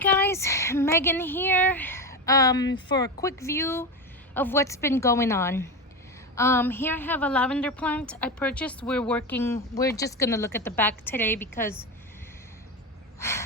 Hi guys, Megan here for a quick view of what's been going on. Here I have a lavender plant I purchased. We're just gonna look at the back today because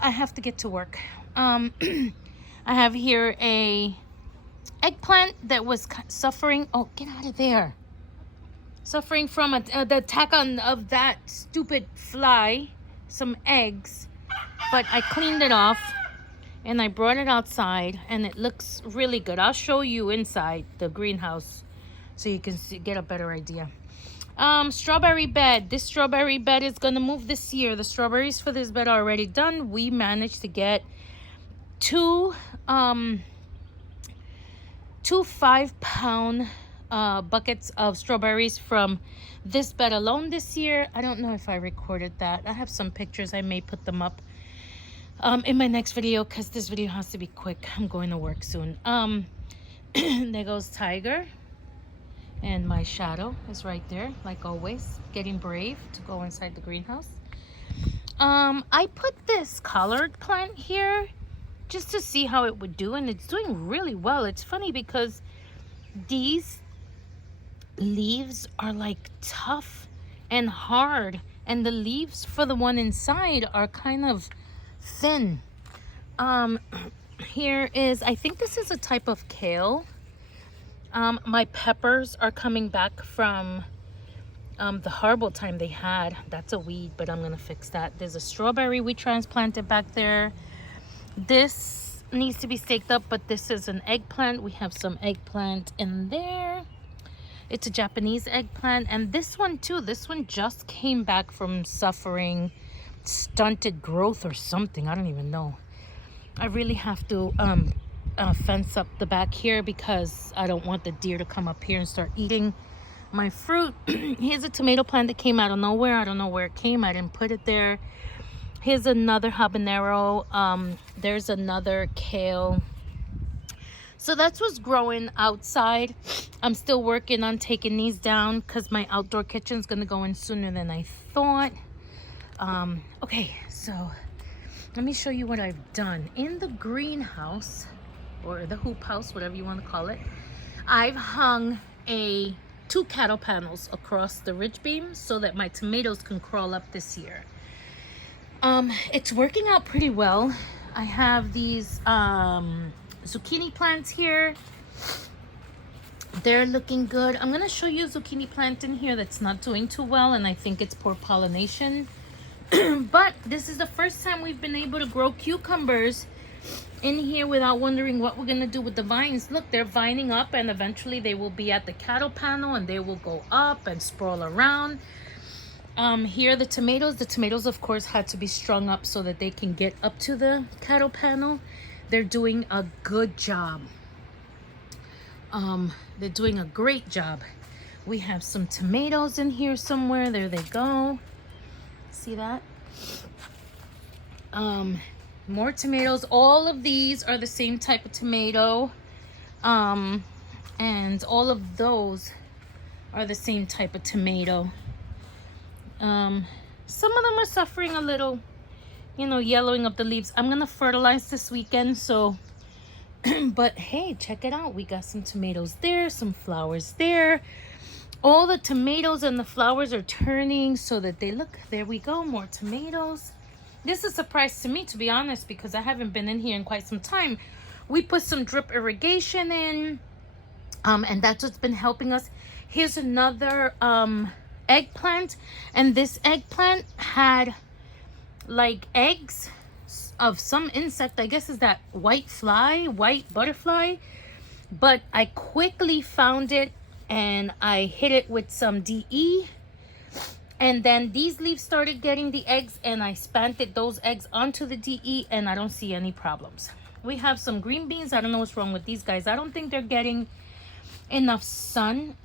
I have to get to work. I have here a eggplant that was suffering. Oh, get out of there! Suffering from the attack of that stupid fly, some eggs, but I cleaned it off. And I brought it outside and it looks really good. I'll show you inside the greenhouse so you can get a better idea. Strawberry bed. This strawberry bed is going to move this year. The strawberries for this bed are already done. We managed to get two 5-pound buckets of strawberries from this bed alone this year. I don't know if I recorded that. I have some pictures. I may put them up in my next video because this video has to be quick. I'm going to work soon. There goes Tiger, and my shadow is right there, like always, getting brave to go inside the greenhouse. I put this collard plant here just to see how it would do, and it's doing really well. It's funny because these leaves are like tough and hard, and the leaves for the one inside are kind of thin. Here is, I think this is a type of kale. My peppers are coming back from the horrible time they had. That's a weed, but I'm gonna fix that. There's a strawberry we transplanted back there. This needs to be staked up, but this is an eggplant. We have some eggplant in there. It's a Japanese eggplant, and this one too, this one just came back from suffering stunted growth or something. I don't even know. I really have to fence up the back here because I don't want the deer to come up here and start eating my fruit. Here's a tomato plant that came out of nowhere. I don't know where it came. I didn't put it there. Here's another habanero. There's another kale. So that's what's growing outside. I'm still working on taking these down because my outdoor kitchen is going to go in sooner than I thought. Okay, so let me show you what I've done in the greenhouse, or the hoop house, whatever you want to call it. I've hung two cattle panels across the ridge beam so that my tomatoes can crawl up this year. It's working out pretty well. I have these zucchini plants here. They're looking good. I'm gonna show you a zucchini plant in here that's not doing too well, and I think it's poor pollination. But this is the first time we've been able to grow cucumbers in here without wondering what we're gonna do with the vines. Look, they're vining up, and eventually they will be at the cattle panel and they will go up and sprawl around. Here the tomatoes of course had to be strung up so that they can get up to the cattle panel. They're doing a good job. They're doing a great job. We have some tomatoes in here somewhere. There they go. See that? More tomatoes. All of these are the same type of tomato. And all of those are the same type of tomato. Some of them are suffering a little, yellowing of the leaves. I'm gonna fertilize this weekend, so but hey, check it out. We got some tomatoes there, some flowers there. All the tomatoes and the flowers are turning so that they look. There we go, more tomatoes. This is a surprise to me, to be honest, because I haven't been in here in quite some time. We put some drip irrigation in, and that's what's been helping us. Here's another eggplant, and this eggplant had like eggs of some insect. I guess is that white butterfly, but I quickly found it and I hit it with some DE, and then these leaves started getting the eggs, and I splanted those eggs onto the DE, and I don't see any problems. We have some green beans. I don't know what's wrong with these guys. I don't think they're getting enough sun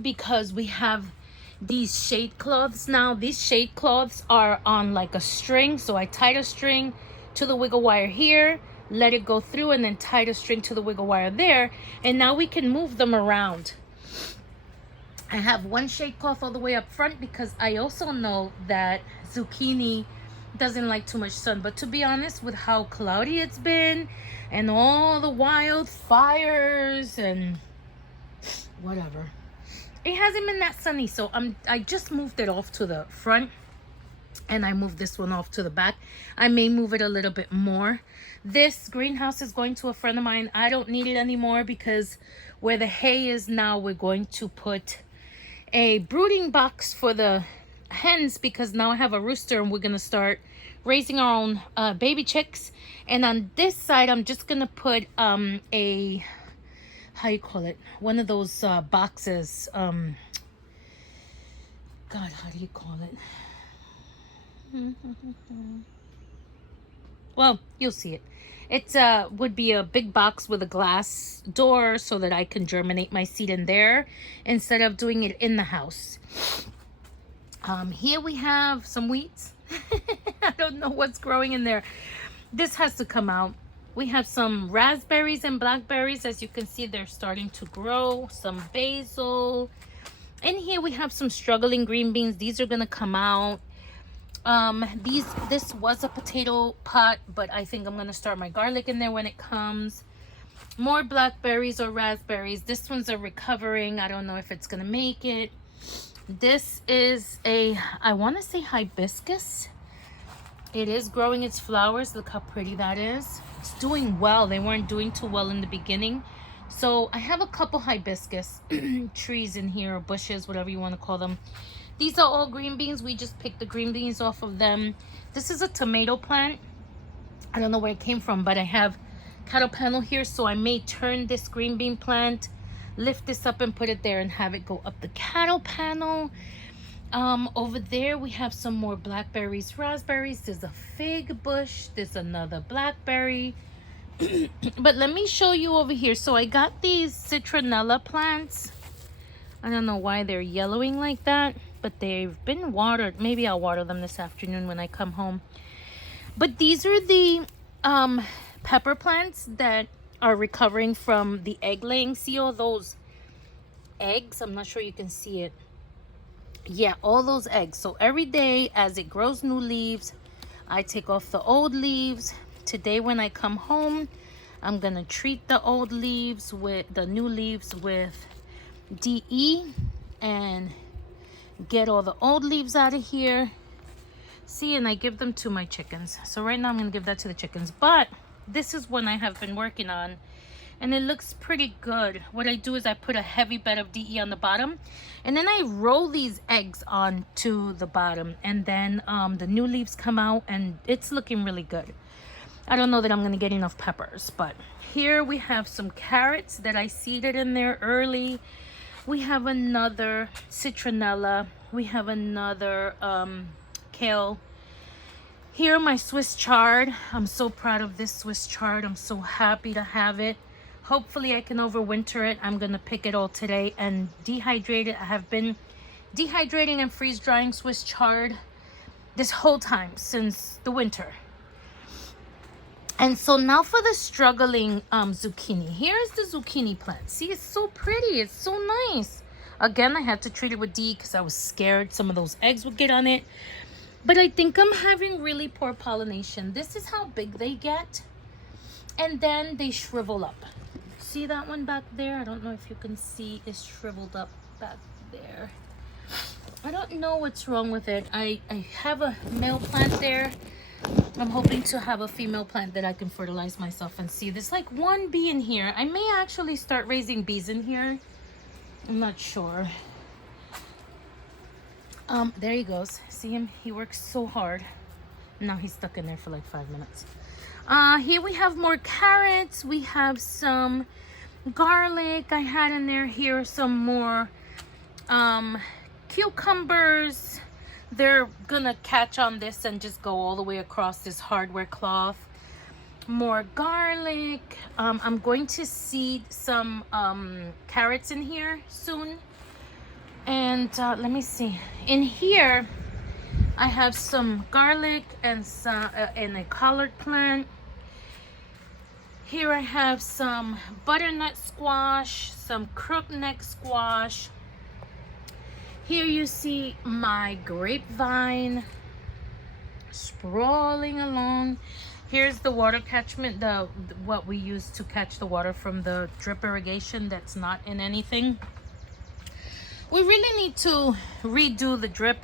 because we have these shade cloths now. These shade cloths are on like a string, so I tied a string to the wiggle wire here, let it go through, and then tied a string to the wiggle wire there, and now we can move them around. I have one shade cloth all the way up front because I also know that zucchini doesn't like too much sun. But to be honest, with how cloudy it's been and all the wildfires and whatever, it hasn't been that sunny. So I just moved it off to the front, and I moved this one off to the back. I may move it a little bit more. This greenhouse is going to a friend of mine. I don't need it anymore because where the hay is now, we're going to put a brooding box for the hens, because now I have a rooster and we're gonna start raising our own baby chicks. And on this side, I'm just gonna put a, how you call it, one of those boxes, God, how do you call it? Well, you'll see it. It would be a big box with a glass door so that I can germinate my seed in there instead of doing it in the house. Here we have some weeds. I don't know what's growing in there. This has to come out. We have some raspberries and blackberries. As you can see, they're starting to grow. Some basil. In here we have some struggling green beans. These are gonna come out. This was a potato pot, but I think I'm gonna start my garlic in there when it comes. More blackberries or raspberries. This one's a recovering. I don't know if it's gonna make it. This is a, I want to say hibiscus. It is growing its flowers. Look how pretty that is. It's doing well. They weren't doing too well in the beginning. So I have a couple hibiscus trees in here, or bushes, whatever you want to call them. These are all green beans. We just picked the green beans off of them. This is a tomato plant. I don't know where it came from, but I have cattle panel here, so I may turn this green bean plant, lift this up and put it there and have it go up the cattle panel. Over there we have some more blackberries, raspberries. There's a fig bush. There's another blackberry. But let me show you over here. So I got these citronella plants. I don't know why they're yellowing like that, but they've been watered. Maybe I'll water them this afternoon when I come home. But these are the pepper plants that are recovering from the egg laying. See all those eggs? I'm not sure you can see it. Yeah, all those eggs. So every day as it grows new leaves, I take off the old leaves. Today when I come home, I'm gonna treat the old leaves with the new leaves with DE and get all the old leaves out of here. See, and I give them to my chickens. So right now I'm gonna give that to the chickens. But this is one I have been working on, and it looks pretty good. What I do is I put a heavy bed of DE on the bottom, and then I roll these eggs onto the bottom, and then the new leaves come out, and it's looking really good. I don't know that I'm gonna get enough peppers, but here we have some carrots that I seeded in there early. We have another citronella. We have another kale. Here, my Swiss chard. I'm so proud of this Swiss chard. I'm so happy to have it. Hopefully I can overwinter it. I'm gonna pick it all today and dehydrate it. I have been dehydrating and freeze drying Swiss chard this whole time since the winter. And so now for the struggling zucchini. Here's the zucchini plant. See, it's so pretty. It's so nice. Again, I had to treat it with D because I was scared some of those eggs would get on it. But I think I'm having really poor pollination. This is how big they get. And then they shrivel up. See that one back there? I don't know if you can see. It's shriveled up back there. I don't know what's wrong with it. I have a male plant there. I'm hoping to have a female plant that I can fertilize myself and see. There's like one bee in here. I may actually start raising bees in here. I'm not sure. There he goes. See him? He works so hard. Now he's stuck in there for like 5 minutes. Here we have more carrots. We have some garlic I had in there. Here are some more cucumbers. They're gonna catch on this and just go all the way across this hardware cloth. More garlic. I'm going to seed some carrots in here soon. And let me see. In here, I have some garlic and some and a collard plant. Here I have some butternut squash, some crookneck squash. Here you see my grapevine, sprawling along. Here's the water catchment, what we use to catch the water from the drip irrigation that's not in anything. We really need to redo the drip.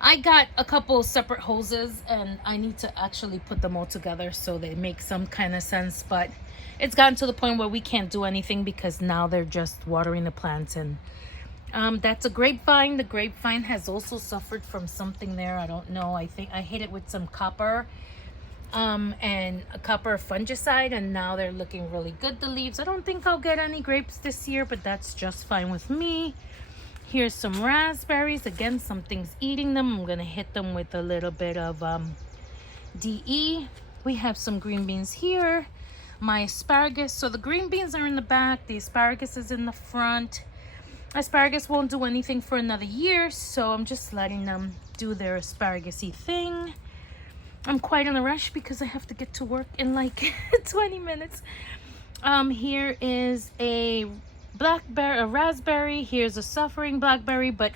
I got a couple separate hoses and I need to actually put them all together so they make some kind of sense, but it's gotten to the point where we can't do anything because now they're just watering the plants. And that's a grapevine. The grapevine has also suffered from something there. I don't know. I think I hit it with some copper and a copper fungicide, and now they're looking really good, the leaves. I don't think I'll get any grapes this year, but that's just fine with me. Here's some raspberries. Again, something's eating them. I'm gonna hit them with a little bit of DE. We have some green beans here. My asparagus. So the green beans are in the back, the asparagus is in the front. Asparagus won't do anything for another year, so I'm just letting them do their asparagus-y thing. I'm quite in a rush because I have to get to work in like 20 minutes. Here is a blackberry, a raspberry. Here's a suffering blackberry, but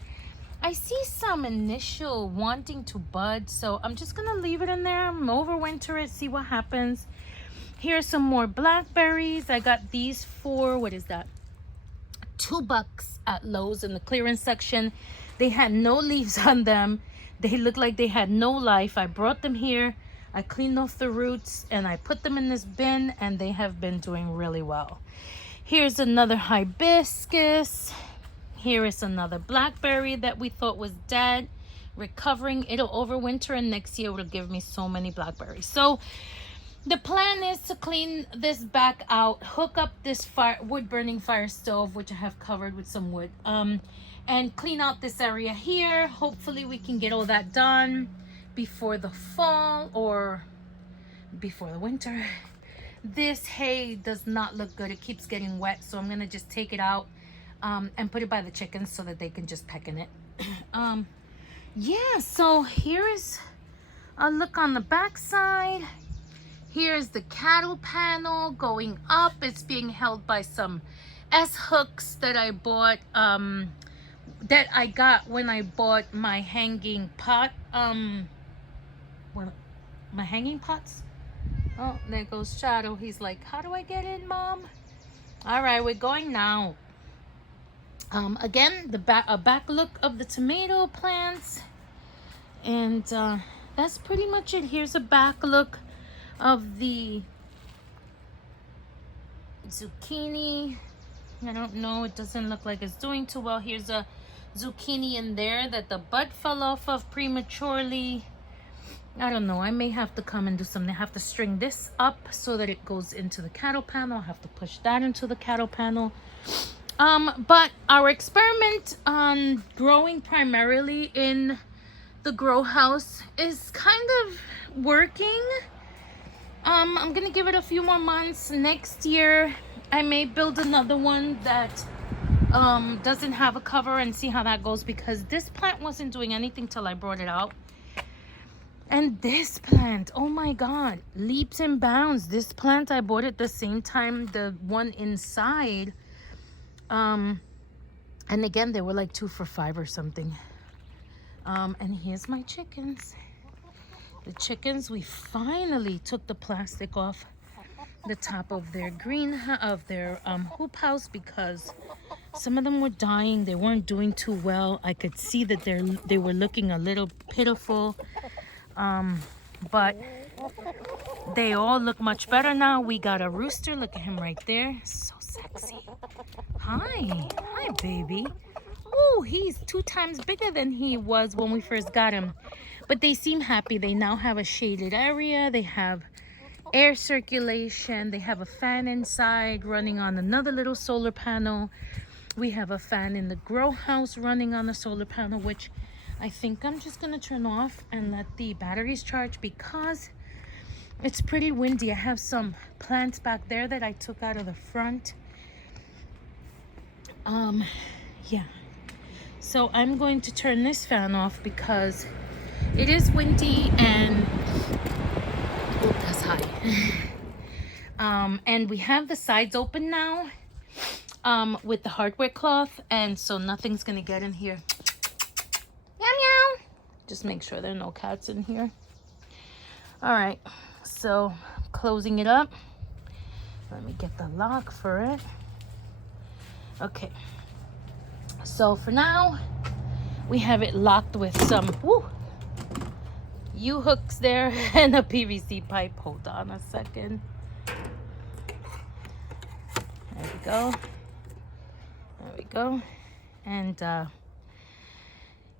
I see some initial wanting to bud, so I'm just gonna leave it in there. I'm overwinter it, see what happens. Here's some more blackberries. I got these for, what is that? $2 at Lowe's in the clearance section. They had no leaves on them. They looked like they had no life. I brought them here. I cleaned off the roots and I put them in this bin, and they have been doing really well. Here's another hibiscus. Here is another blackberry that we thought was dead, recovering. It'll overwinter, and next year it'll give me so many blackberries. So the plan is to clean this back out, hook up this wood burning fire stove, which I have covered with some wood, and clean out this area here. Hopefully we can get all that done before the fall or before the winter. This hay does not look good. It keeps getting wet, so I'm gonna just take it out and put it by the chickens so that they can just peck in it. Yeah, so here is a look on the back side. Here's the cattle panel going up. It's being held by some S-hooks that I bought, that I got when I bought my hanging pot. My hanging pots. Oh, there goes Shadow. He's like, how do I get in, Mom? All right, we're going now. Again, the back look of the tomato plants. And that's pretty much it. Here's a back look of the zucchini. I don't know, it doesn't look like it's doing too well. Here's a zucchini in there that the bud fell off of prematurely. I don't know, I may have to come and do something. I have to string this up so that it goes into the cattle panel. I have to push that into the cattle panel. But our experiment on growing primarily in the grow house is kind of working. I'm gonna give it a few more months. Next year I may build another one that doesn't have a cover and see how that goes, because this plant wasn't doing anything till I brought it out. And this plant, oh my god, leaps and bounds. This plant, I bought it the same time the one inside. And again, they were like 2 for $5 or something. And here's my chickens. The chickens, we finally took the plastic off the top of their hoop house because some of them were dying. They weren't doing too well. I could see that they were looking a little pitiful. But they all look much better now. We got a rooster. Look at him right there. So sexy. Hi, baby. Oh, he's 2 times bigger than he was when we first got him. But they seem happy. They now have a shaded area. They have air circulation. They have a fan inside running on another little solar panel. We have a fan in the grow house running on the solar panel, which I think I'm just going to turn off and let the batteries charge because it's pretty windy. I have some plants back there that I took out of the front. Yeah. So I'm going to turn this fan off because it is windy and oh, that's high. And we have the sides open now with the hardware cloth, and so nothing's gonna get in here. Meow meow. Just make sure there are no cats in here. All right, so closing it up. Let me get the lock for it. Okay, so for now we have it locked with some U-hooks there and a PVC pipe. Hold on a second. There we go. There we go. And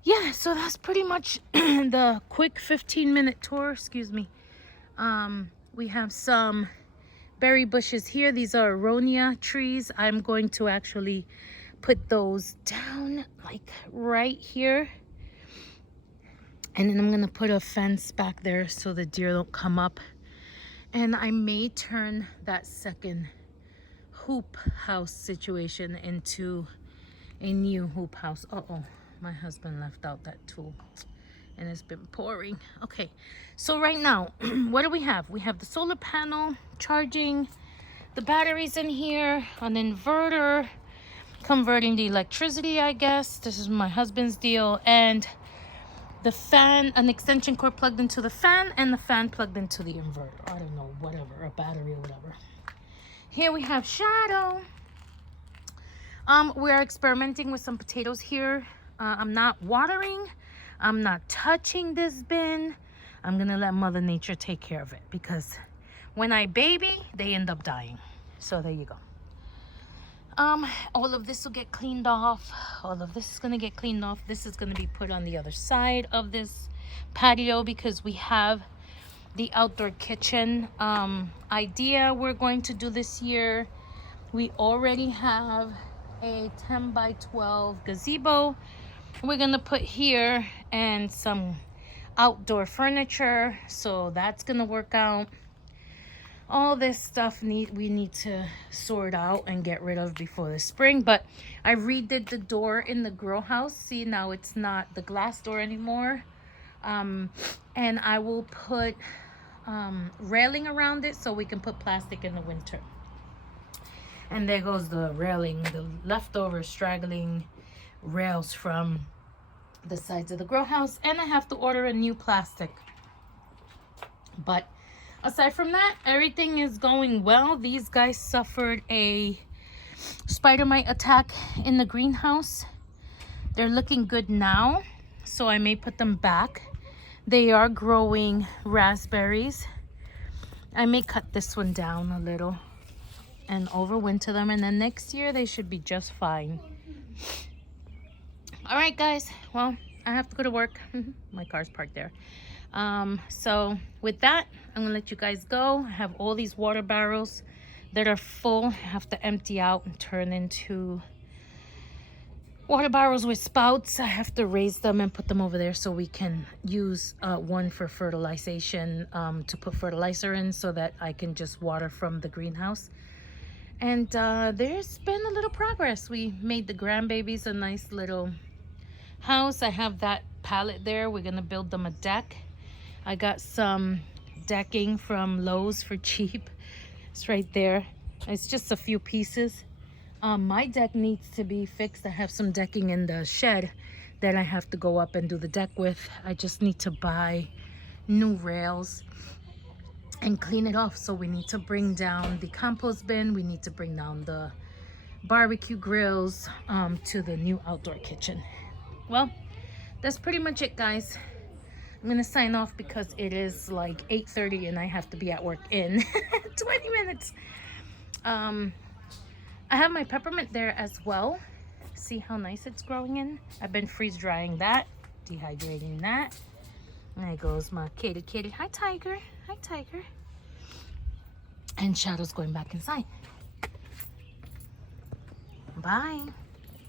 yeah, so that's pretty much the quick 15-minute tour. Excuse me. We have some berry bushes here. These are aronia trees. I'm going to actually put those down like right here. And then I'm going to put a fence back there so the deer don't come up. And I may turn that second hoop house situation into a new hoop house. Uh-oh, my husband left out that tool and it's been pouring. Okay, so right now, what do we have? We have the solar panel charging, the batteries in here, an inverter, converting the electricity, I guess. This is my husband's deal. And the fan, an extension cord plugged into the fan, and the fan plugged into the inverter. I don't know, whatever, a battery or whatever. Here we have Shadow. We're experimenting with some potatoes here. I'm not watering. I'm not touching this bin. I'm gonna let Mother Nature take care of it because when I baby, they end up dying. So there you go. All of this will get cleaned off. All of this is gonna get cleaned off. This is gonna be put on the other side of this patio because we have the outdoor kitchen idea we're going to do this year. We already have a 10 by 12 gazebo we're gonna put here and some outdoor furniture, so that's gonna work out. All this stuff we need to sort out and get rid of before the spring. But I redid the door in the grow house. See, now it's not the glass door anymore. And I will put railing around it so we can put plastic in the winter. And there goes the railing, the leftover straggling rails from the sides of the grow house. And I have to order a new plastic. But aside from that, everything is going well. These guys suffered a spider mite attack in the greenhouse. They're looking good now, so I may put them back. They are growing raspberries. I may cut this one down a little and overwinter them, and then next year they should be just fine. All right, guys. Well, I have to go to work. My car's parked there. So with that, I'm gonna let you guys go. I have all these water barrels that are full. I have to empty out and turn into water barrels with spouts. I have to raise them and put them over there so we can use one for fertilization, to put fertilizer in so that I can just water from the greenhouse. And there's been a little progress. We made the grandbabies a nice little house. I have that pallet there. We're gonna build them a deck. I got some decking from Lowe's for cheap. It's right there. It's just a few pieces. My deck needs to be fixed. I have some decking in the shed that I have to go up and do the deck with. I just need to buy new rails and clean it off. So we need to bring down the compost bin. We need to bring down the barbecue grills to the new outdoor kitchen. Well, that's pretty much it, guys. I'm gonna sign off because it is like 8:30 and I have to be at work in 20 minutes. I have my peppermint there as well. See how nice it's growing in? I've been freeze drying that, dehydrating that. There goes my kitty. Hi, Tiger. Hi, Tiger. And Shadow's going back inside. Bye.